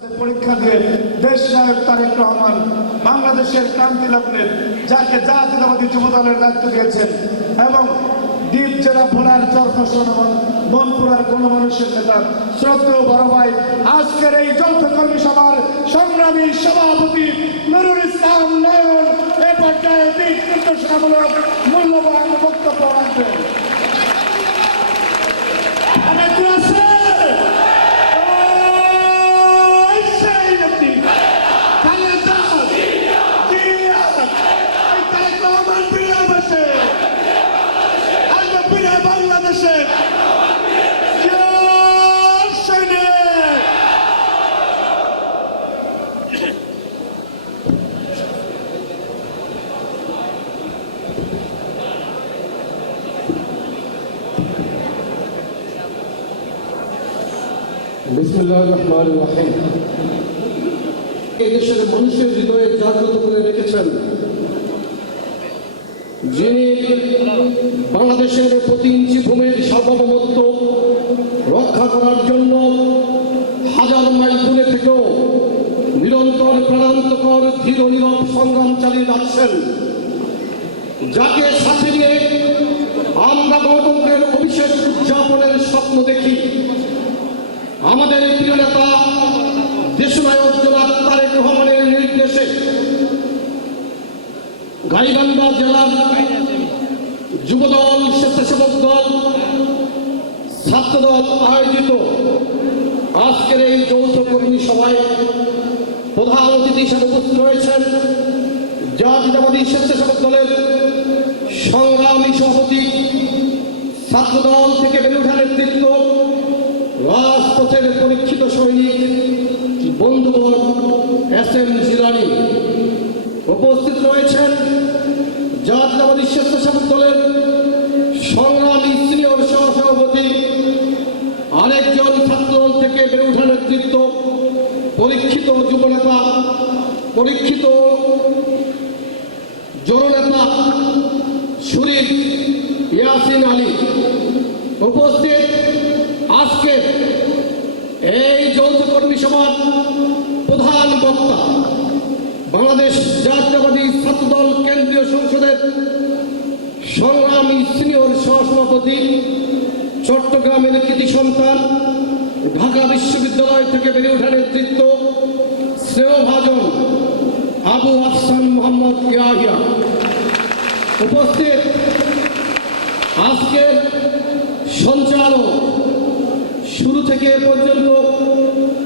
পরীক্ষা দিয়ে দেশ নায়ক তারেক রহমান বাংলাদেশের ক্রান্তি লগ্নে যাকে জাতীয়তাবাদী যুব দলের দায়িত্ব দিয়েছেন এবং দ্বীপ জেলা ভোলার চরফসন মনপুরার কোন নেতা শ্রদ্ধেয় বড় ভাই, আজকের এই যৌথ কর্মী সভার সংগ্রামী সভাপতি নুরুল ইসলাম নয়ন এ পর্যায়ে মূল্যবান বক্তব্য রাখবেন অনেকে আছে? ওই সেই ব্যক্তি। খালেদা জিয়া। এই তারেক রহমান ফিরে আসবে। আসবে ফিরে বাংলাদেশে। জয় সৈনিক। বিসমুল্লাহ রহমান রাহিম। এই দেশের মানুষের হৃদয়ে জাগ্রত করে রেখেছেন যিনি বাংলাদেশের প্রতি ইঞ্চি ভূমির সার্বভৌমত্ব রক্ষা করার জন্য হাজার মাইল দূরে থেকেও নিরন্তর প্রাণান্তকর ধীর নীরব সংগ্রাম চালিয়ে যাচ্ছেন। যাকে সাথে নিয়ে আমরা গণতন্ত্রের অভিষেক উদযাপনের স্বপ্ন দেখি। আমাদের প্রিয় নেতা, দেশনায়ক জনাব তারেক রহমানের নির্দেশে গাইবান্ধা জেলার যুবদল, স্বেচ্ছাসেবক দল, ছাত্রদল আয়োজিত আজকের এই যৌথ কর্মী সভায় প্রধান অতিথি হিসেবে উপস্থিত রয়েছেন জাতীয়তাবাদী স্বেচ্ছাসেবক দলের সংগ্রামী সভাপতি, ছাত্রদল থেকে বেড়ে ওঠা নেতৃত্ব রাজপথের পরীক্ষিত সৈনিক, বন্ধুবর এস এম জিলানি উপস্থিত রয়েছেন জাতীয়তাবাদী স্বেচ্ছাসেবক দলের সংগ্রামী সিনিয়র সহসভাপতি, আরেকজন ছাত্রদল থেকে বেড়ে ওঠা নেতৃত্ব, পরীক্ষিত যুবনেতা, পরীক্ষিত জননেতা শরীফ ইয়াসিন আলী। উপস্থিত এই যৌথ কর্মী সভার প্রধান বক্তা বাংলাদেশ জাতীয়বাদী ছাত্রদল কেন্দ্রীয় সংসদের সংগ্রামী সিনিয়র সহসভাপতি চট্টগ্রামের কৃতি সন্তান ঢাকা বিশ্ববিদ্যালয় থেকে বেড়ে ওঠা নেতৃত্ব শ্রেয়ভাজন আবু আফসান মোহাম্মদ ইয়াহিয়া। উপস্থিত আজকের সঞ্চালক শুরু থেকে এ পর্যন্ত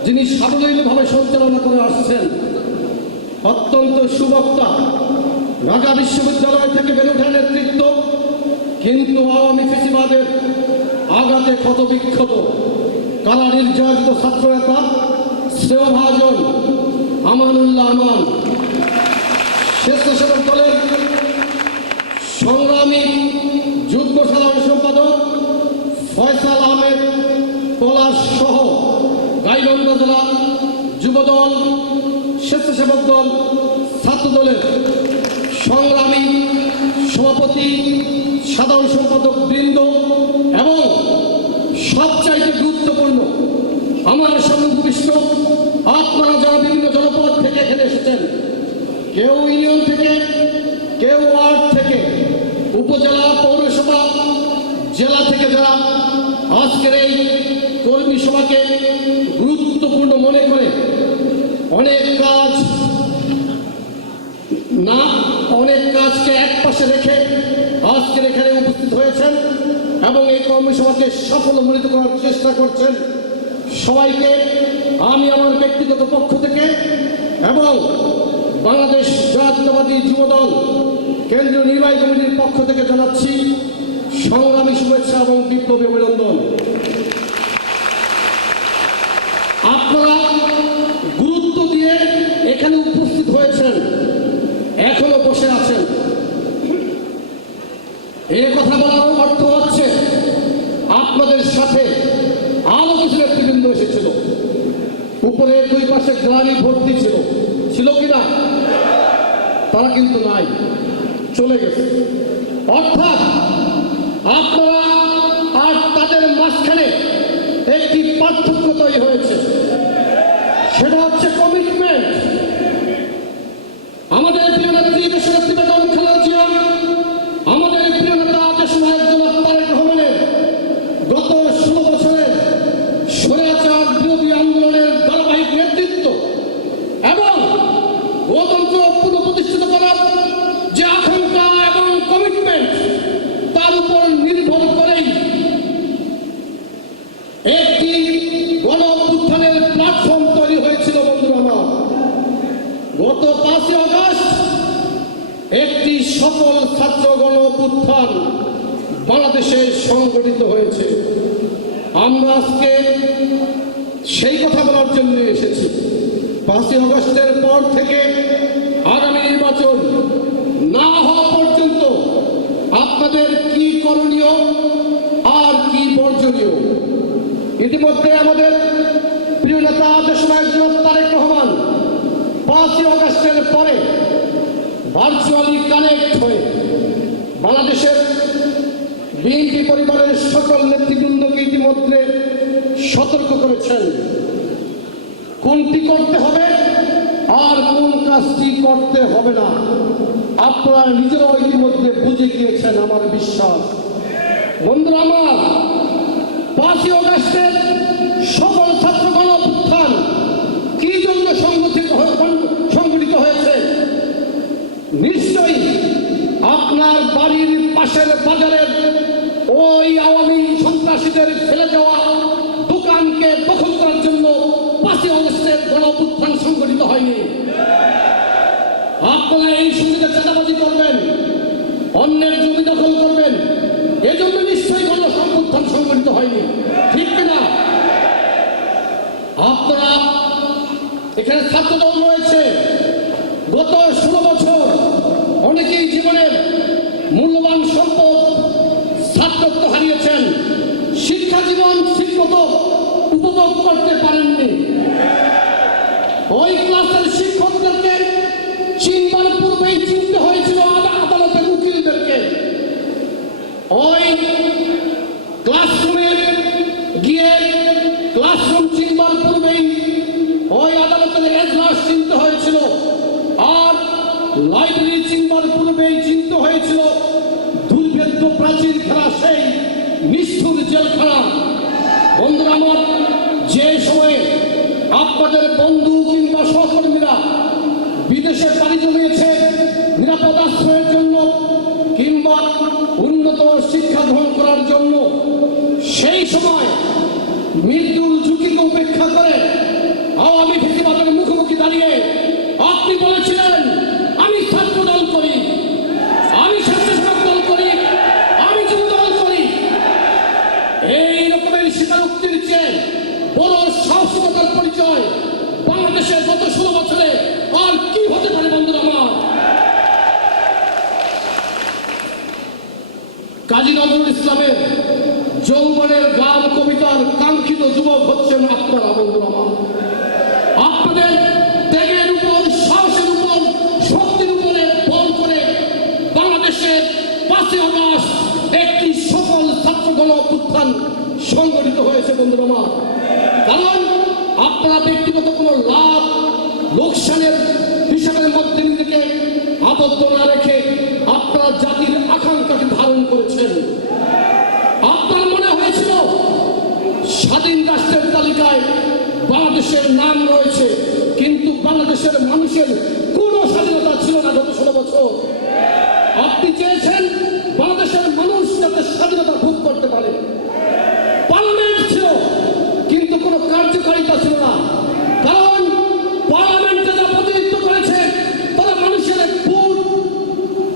যিনি সাবলীলভাবে সঞ্চালনা করে আসছেন, অত্যন্ত সুবক্তা, ঢাকা বিশ্ববিদ্যালয় থেকে বেড়ে ওঠা নেতৃত্ব, কিন্তু আওয়ামী ফেসিবাদের আঘাতে ক্ষত বিক্ষত কালা নির্যাতিত ছাত্রনেতা শ্রেয়ভাজন, আমানুল্লাহ আমান, স্বেচ্ছাসেবক দলের সংগ্রামী যুগ্ম সাধারণ সম্পাদক ফয়সাল আহমেদ পলাশ সহ গাইবান্ধা জেলা যুবদল, স্বেচ্ছাসেবক দল, ছাত্র দলের সংগ্রামী সভাপতি, সাধারণ সম্পাদক বৃন্দ এবং সবচাইতে গুরুত্বপূর্ণ আমার সঙ্গীষ্ট আপনারা যারা বিভিন্ন জনপদ থেকে এখানে এসেছেন, কেউ ইউনিয়ন থেকে, কেউ ওয়ার্ড থেকে, উপজেলা পৌরসভা, জেলা থেকে যারা আজকের এই কর্মী সভাকে গুরুত্বপূর্ণ মনে করে, অনেক কাজ না, অনেক কাজকে এক পাশে রেখে আজকের এখানে উপস্থিত হয়েছেন এবং এই কর্মী সভাকে সাফল্যমণ্ডিত করার চেষ্টা করছেন সবাইকে। আমি আমার ব্যক্তিগত পক্ষ থেকে এবং বাংলাদেশ জাতীয়তাবাদী যুবদল কেন্দ্রীয় নির্বাহী কমিটির পক্ষ থেকে জানাচ্ছি সংগ্রামী শুভেচ্ছা এবং বিপ্লবী অভিনন্দন আপনারা গুরুত্ব দিয়ে এখানে উপস্থিত হয়েছেন এখনও বসে আছেন এই কথা বলার অর্থ হচ্ছে আপনাদের সাথে আরও কিছু নেতৃবৃন্দ এসেছিল উপরে দুই পাশে গ্রামী ভর্তি ছিল। ছিল কিনা? তারা কিন্তু নাই। চলে গেছে। অর্থাৎ আপনারা আর তাদের মাঝখানে একটি পার্থক্য তৈরি হয়েছে। সেটা হচ্ছে কমিটমেন্ট আমাদের প্রিয় নেত্রী দেশের নেত্রী বেগম খালেদা জিয়া আমাদের প্রিয় নেতা দেশ নায়ক জনাব তারেক রহমানের গত ষোলো বছরের স্বৈরাচার বিরোধী আন্দোলনের ধারাবাহিক নেতৃত্ব এবং গণতন্ত্র পুনঃপ্রতিষ্ঠিত করার যে আকাঙ্ক্ষা এবং কমিটমেন্ট তার উপর নির্ভর করেই একটি গণ অভ্যুত্থানের প্ল্যাটফর্ম তৈরি হয়েছিল বন্ধুরা আমার গত পাঁচই আগস্ট একটি সফল ছাত্র গণ অভ্যুত্থান বাংলাদেশে সংগঠিত হয়েছে আমরা আজকে সেই কথা বলার জন্য এসেছি। পাঁচই আগস্টের পর থেকে আগামী নির্বাচন না হওয়া পর্যন্ত আপনাদের কি করণীয় আর কি বর্জনীয়? ইতিমধ্যে আমাদের প্রিয় নেতা দেশনায়ক তারেক রহমান পাঁচই আগস্টের পরে ভার্চুয়ালি কানেক্ট হয়ে বাংলাদেশের বিএনপি পরিবারের সকল নেতৃবৃন্দকে ইতিমধ্যে সতর্ক করেছেন। কোনটি করতে হবে আর কোন কাজটি করতে হবে না? আপনারা নিজেরাও ইতিমধ্যে বুঝে গিয়েছেন আমার বিশ্বাস। বন্ধুরা আমার, পাঁচই অগাস্টের সকল ছাত্র গণ অভ্যুত্থান কি জন্য সংগঠিত সংগঠিত হয়েছে? নিশ্চয়ই আপনার বাড়ির পাশের বাজারের ওই আওয়ামী সন্ত্রাসীদের ফেলে যাওয়া হয়নি। আপনারা এই সুবিধা চাঁদাবাজি করবেন, অন্যের জমি দখল করবেন। এজন্য নিশ্চয়ই গণ অভ্যুত্থান সংগঠিত হয়নি। ঠিক কিনা? আপনারা এখানে ছাত্রদল রয়েছে। গত ষোলো বছর অনেকেই জীবনের মূল্যবান সম্পদ ছাত্রত্ব হারিয়েছেন। শিক্ষা জীবন ঠিকমতো উপভোগ করতে পারেননি। আপনাদের বন্ধু কিংবা সহকর্মীরা বিদেশে পাড়ি জমিয়েছে নিরাপদ আশ্রয়ের জন্য কিংবা উন্নত শিক্ষা গ্রহণ করার জন্য। সেই সময় মৃত্যুর ঝুঁকিকে উপেক্ষা করে আওয়ামী ফেসিবাদের মুখোমুখি দাঁড়িয়ে আপনি বলেছিলেন আমি ছাত্র দল করি আমি স্বেচ্ছাসেবক দল করি আমি যুব দল করি এই রকমের স্বীকারোক্তির চেয়ে বড় সাহসিকতার পরিচয় বাংলাদেশের গত ষোলো বছরে আর কি হতে পারে বন্ধুরা আমার কাজী নজরুল ইসলামের যৌবনের গান, কবিতার কাঙ্ক্ষিত যুবক হচ্ছেন আপনারা বন্ধুরা আমার আপনাদের ত্যাগের উপর, সাহসের উপর, শক্তির উপরে বল করে বাংলাদেশের পাশে অগাস্ট একটি সফল ছাত্র গণ অভ্যুত্থান সংগঠিত হয়েছে, বন্ধুরা আমার। কারণ আপনারা ব্যক্তিগত কোনো লাভ, লোকসানের হিসাবের মধ্যে নিজেকে আবদ্ধ না রেখে করেছেন। আপনার মনে হয়েছিল, স্বাধীন রাষ্ট্রের তালিকায় বাংলাদেশের নাম রয়েছে, কিন্তু বাংলাদেশের মানুষের কোনো স্বাধীনতা ছিল না গত ষোলো বছর। আপনি চেয়েছেন বাংলাদেশের মানুষ যাতে স্বাধীনতা ভোগ করতে পারে। পার্লামেন্ট ছিল, কিন্তু কোনো কার্যকারিতা ছিল না কারণ পার্লামেন্টে যারা প্রতিনিধিত্ব করেছে তারা মানুষের ভোট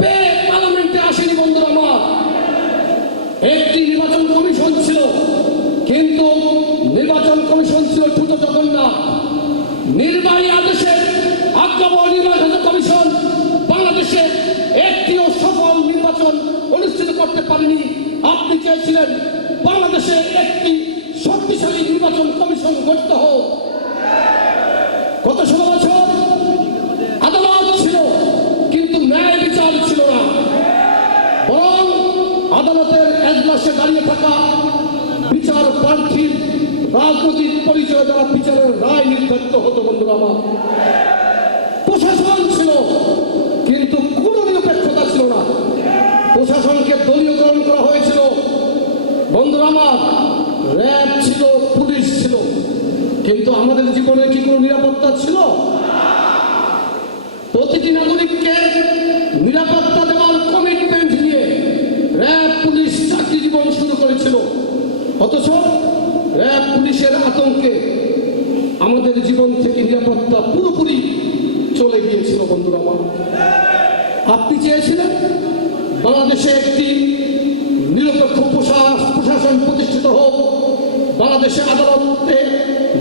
পেয়ে পার্লামেন্টে আসেনি বন্ধুরা আমার একটি নির্বাচন কমিশন ছিল কিন্তু নির্বাচন কমিশন ছিল ঠুটো জগন্নাথ নির্বাহী আদেশে আজ্ঞাবহ নির্বাচন কমিশন বাংলাদেশে একটিও সফল নির্বাচন অনুষ্ঠিত করতে পারেনি। আপনি চেয়েছিলেন বাংলাদেশে একটি শক্তিশালী নির্বাচন কমিশন গঠিত হোক। গত ষোলো বছর আদালত ছিল, কিন্তু ন্যায় বিচার ছিল না। বরং আদালতের এজলাসে দাঁড়িয়ে থাকা বিচার প্রার্থীর রাজনৈতিক পরিচয় দ্বারা বিচারের রায় নির্ধারিত হতো, বন্ধুরা আমার প্রশাসন ছিল কিন্তু কোনো নিরপেক্ষতা ছিল না প্রশাসনকে দলীয়করণ করা হয়েছিল। বন্ধুরা আমার, র্যাব ছিল, পুলিশ ছিল। কিন্তু আমাদের জীবনে কি কোনো নিরাপত্তা ছিল? প্রতিটি নাগরিককে নিরাপত্তা দেওয়ার কমিটমেন্ট নিয়ে র্যাব, পুলিশ চাকরি জীবন শুরু করেছিল। অথচ র্যাব, পুলিশের আতঙ্কে আমাদের জীবন থেকে নিরাপত্তা পুরোপুরি চলে গিয়েছিল, বন্ধুরা আমার। আপনি চেয়েছিলেন? বাংলাদেশে একটি নিরপেক্ষ প্রশাস- প্রশাসন প্রতিষ্ঠিত হোক, বাংলাদেশে আদালতে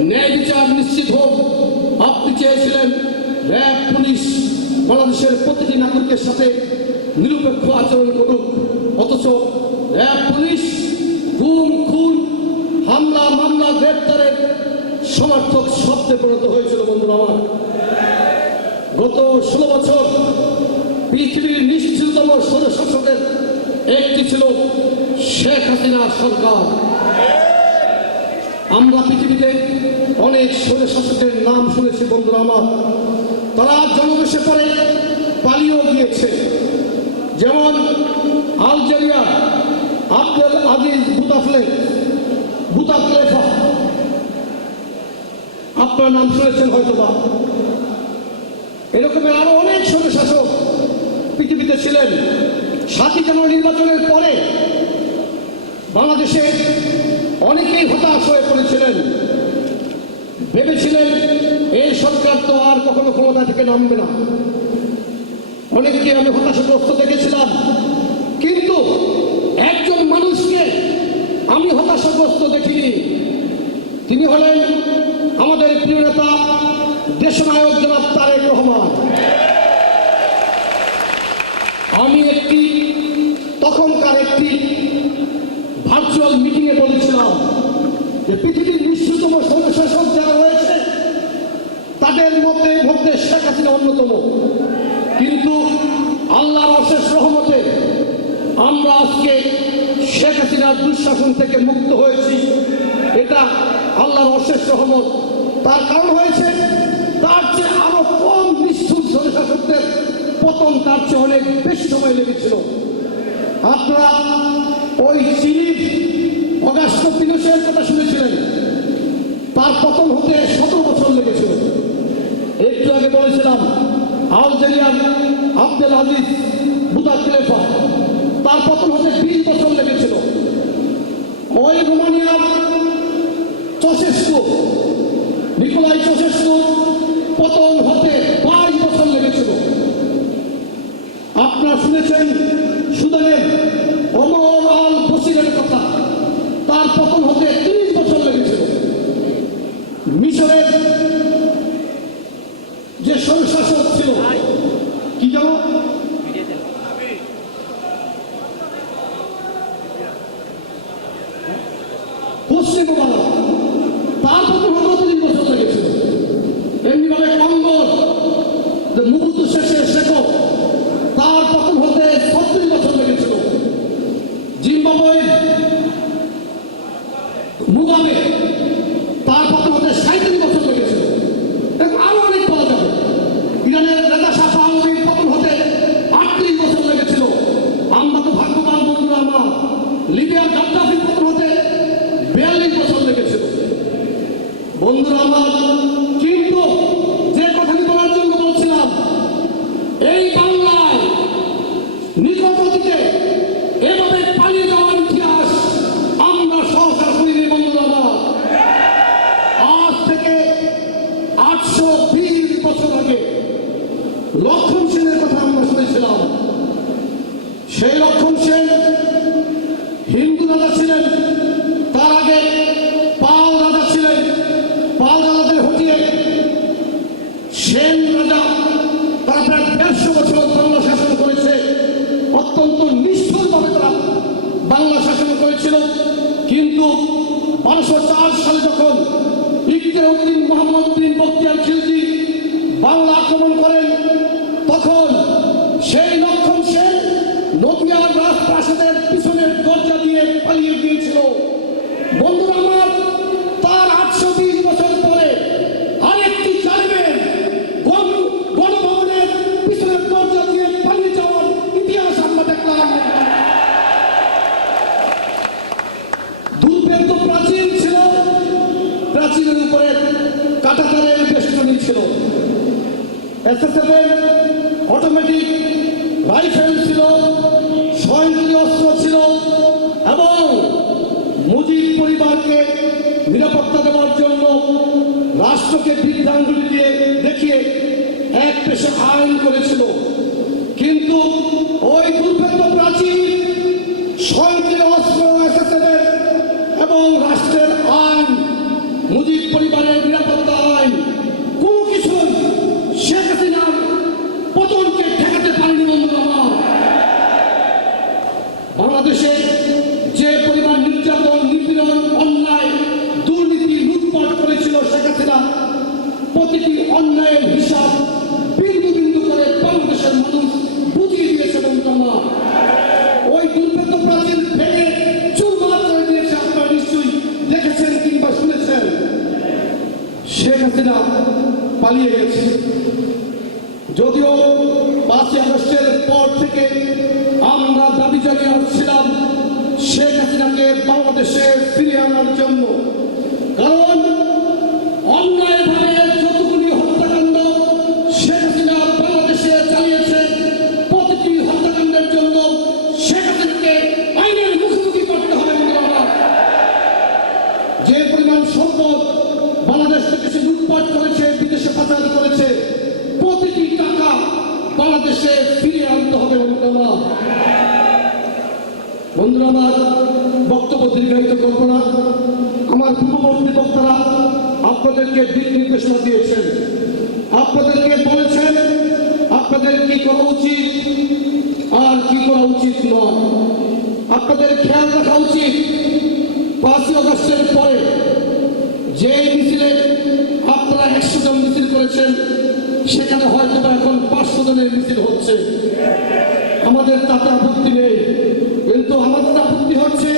ন্যায় বিচার নিশ্চিত হোক, আপনি চেয়েছিলেন র্যাব, পুলিশ বাংলাদেশের প্রতিটি নাগরিকের সাথে নিরপেক্ষ আচরণ করুক। অথচ র্যাব, পুলিশ গুম, খুন, হামলা, মামলা, গ্রেপ্তারের সমর্থক শব্দে পরিণত হয়েছিল বন্ধুরা আমার। গত ষোলো বছর পৃথিবীর নিশ্চিততম স্বৈরশাসকের একটি ছিল শেখ হাসিনা সরকার। আমরা পৃথিবীতে অনেক স্বৈরশাসকের নাম শুনেছি, বন্ধুরা আমার। তারা জনবেশে পরে পালিয়েও গিয়েছে। যেমন Algeria, Abdul Aziz Bouteflika, Bouteflika. আপনার নাম শুনেছেন হয়তো বা এরকমের আরও অনেক ষোলো শাসক পৃথিবীতে ছিলেন সাতই জানুয়ারি নির্বাচনের পরে বাংলাদেশে অনেকেই হতাশ হয়ে পড়েছিলেন। ভেবেছিলেন এই সরকার তো আর কখনো ক্ষমতা থেকে নামবে না। অনেককে আমি হতাশাগ্রস্ত দেখেছিলাম। কিন্তু একজন মানুষকে আমি হতাশাগ্রস্ত দেখিনি। তিনি হলেন আমাদের প্রিয় নেতা, দেশনায়ক জনাব তারেক রহমান। আমি একটি, তখনকার একটি ভার্চুয়াল মিটিংয়ে বলেছিলাম যে পৃথিবীর নিশ্চিততম স্বৈরশাসক যারা রয়েছে, তাদের মধ্যে মধ্যে শেখ হাসিনা অন্যতম। কিন্তু আল্লাহর অশেষ রহমতে আমরা আজকে শেখ হাসিনার দুঃশাসন থেকে মুক্ত হয়েছি। এটা আল্লাহর অশেষ রহমত। তার কারণ হয়েছে তার চেয়ে অনেক বেশি সময় লেগেছিল। আপনারা ওই চিলির অগাস্ট পিনোসের কথা শুনেছিলেন। তার পতন হতে সতেরো বছর লেগেছিল। একটু আগে বলেছিলাম, আলজেরিয়ার আব্দুল আজিজ বুদা বুদাক্লেফা তার পতন হতে বিশ বছর লেগেছিল। ওই রোমানিয়ার চশেস্কো নিকোলাই চশেস্কো শুনেছেন সুদানের অমর আল বসিরের কথা তার পতন হতে তিরিশ বছর লেগেছিল মিশরের যে স্বৈরশাসক ছিল কি জানো পশ্চিম বাংলা তার পতন হতে তিরিশ বছর লেগেছিল এমনিভাবে কঙ্গোর যে মুহূর্ত শেষে শেখক তার পতন হতে ছত্রিশ বছর লেগেছিল জিম্বাবুয়ের মুগাবে তার পতন হতে সাঁত্রিশ বছর লেগেছিল এবং আরও অনেক বলা যাবে ইরানের রেজা শাহ পাহলভির পতন হতে আটত্রিশ বছর লেগেছিল আমরা তো ভাগ্যবান বন্ধুরা আমার লিবিয়ার গাদ্দাফির পতন হতে বিয়াল্লিশ বছর লেগেছিল বন্ধুরা আমার কিন্তু যে কথাটি বলার জন্য বলছিলাম এই বাংলায় নিকট অতীতে এভাবে পালিয়ে যাওয়ার ইতিহাস আমরা সহকার করিনি বন্ধুরা আমার আজ থেকে আটশো বিশ বছর আগে লক্ষণ সেনের কথা আমরা শুনেছিলাম সেই লক্ষণ সেন হিন্দু রাজা ছিলেন তার আগে পাল রাজা ছিলেন পাল রাজাদের হটিয়ে সেন রাজা তারা প্রায় দেড়শো বছর বাংলা শাসন করেছে অত্যন্ত নিষ্ঠুরভাবে তারা বাংলা শাসন করেছিল কিন্তু বারোশো চার সালে যখন ইকদের উদ্দিন মোহাম্মদ বিন বক্তিয়ার খিলজি বাংলা আক্রমণ করেন তখন সেই নিরাপত্তা পালিয়ে গেছে। প্রতিটি টাকা বাংলাদেশে ফিরিয়ে আনতে হবে বন্ধুরা। বন্ধুরা, আমার বক্তব্য দীর্ঘায়িত করব না। আমার পূর্ববর্তী বক্তারা আপনাদেরকে দিক নির্দেশনা দিয়েছেন। আপনাদেরকে বলেছেন, আপনাদের কি করা উচিত আর কি করা উচিত নয়। আপনাদের খেয়াল রাখা উচিত, পাঁচই অগস্টের পরে যে মিছিলে আপনারা একশো জন মিছিল করেছেন সেখানে হয়তো এখন পাঁচশো জনের মিছিল হচ্ছে। আমাদের তাতে আপত্তি নেই। কিন্তু আমাদের আপত্তি হচ্ছে,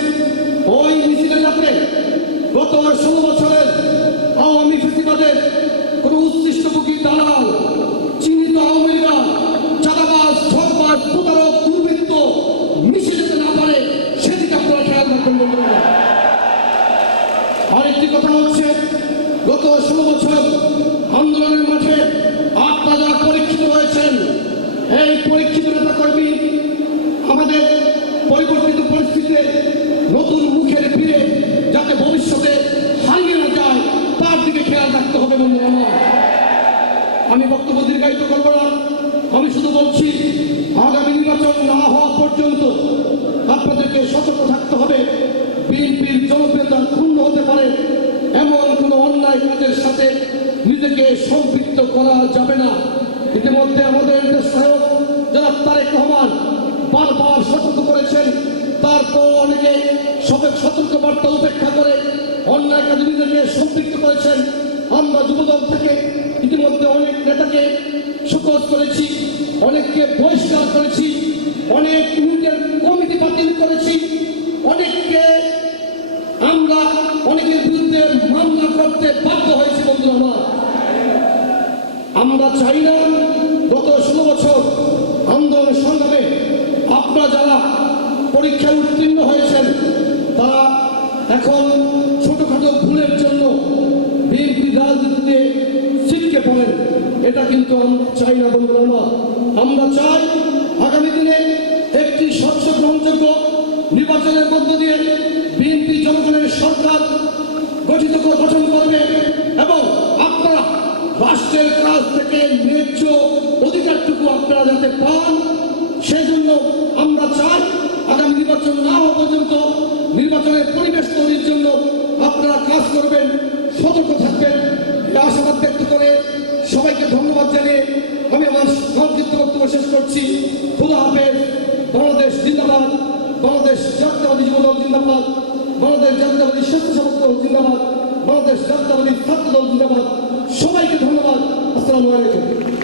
ওই মিছিলে যাতে গত ষোলো বছরের আওয়ামী ফেসিবাদের কোনো উচ্ছিষ্টভোগী দালাল আমি শুধু বলছি, আগামী নির্বাচন না হওয়া পর্যন্ত আপনাদেরকে সতর্ক থাকতে হবে। বিএনপির জনপ্রিয়তা ক্ষুণ্ণ হতে পারে এমন কোনো অন্যায় কাজের সাথে নিজেকে সম্পৃক্ত করা যাবে না। ইতিমধ্যে আমাদের নায়ক যারা তারেক রহমান বারবার সতর্ক করেছেন। তারপর অনেকে সবে সতর্ক বার্তা উপেক্ষা করে অন্যায় কাজে নিজেকে সম্পৃক্ত করেছেন। আমরা যুবদল থেকে ইতিমধ্যে অনেক নেতাকে সুকোজ করেছি, অনেককে বহিষ্কার করেছি, অনেক ইউনিটের কমিটি বাতিল করেছি, অনেককে আমরা, অনেকের বিরুদ্ধে মামলা করতে বাধ্য হয়েছি বন্ধু আমার। আমরা চাই না গত ষোলো বছর আন্দোলনের সংগ্রামে আপনারা যারা পরীক্ষায় উত্তীর্ণ হয়েছেন তারা এখন ছোটখাটো ভুলের জন্য বিএনপি রাজনীতিতে ছিটকে পড়েন এটা কিন্তু আমরা চাই না বন্ধুরা আমার। আমরা চাই আগামী দিনে একটি স্বচ্ছ গ্রহণযোগ্য নির্বাচনের মধ্য দিয়ে বিএনপি জনগণের সরকার গঠিত গঠন করবে এবং আপনারা রাষ্ট্রের কাছ থেকে ন্যায্য অধিকারটুকু আপনারা যাতে পান, সেজন্য আমরা চাই আগামী নির্বাচন না হওয়া পর্যন্ত নির্বাচনের পরিবেশ তৈরির জন্য আপনারা কাজ করবেন, সতর্ক থাকবেন আশাবাদ ব্যক্ত করে সবাইকে ধন্যবাদ জানিয়ে আমি আমার সংক্ষিপ্ত বক্তব্য শেষ করছি। খুদা হাফেজ, বাংলাদেশ জিন্দাবাদ, বাংলাদেশ জাতীয়বাদী যুবদল জিন্দাবাদ, বাংলাদেশ জাতীয়বাদী স্বেচ্ছাসেবক দল জিন্দাবাদ, বাংলাদেশ জাতীয়বাদী ছাত্র দল জিন্দাবাদ। সবাইকে ধন্যবাদ। আসসালামু আলাইকুম।